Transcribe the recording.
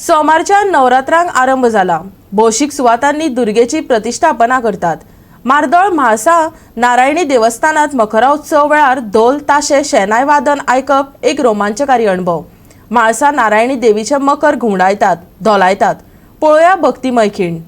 सोमारच्या नवरात्रांक आरंभ जाला। भौशीक सुवातांनी दुर्गेची प्रतिष्ठापना करतात। मार्दळ म्हाळसा नारायणी देवस्थानात मखरा उत्सव वेळार ढोल ताशे शेनाय वादन आयकप एक रोमांचकारी अणभव। म्हाळसा नारायणी देवीचे मकर घुंवडायतात, धोलायतात। पळोवया भक्तिमय खीण।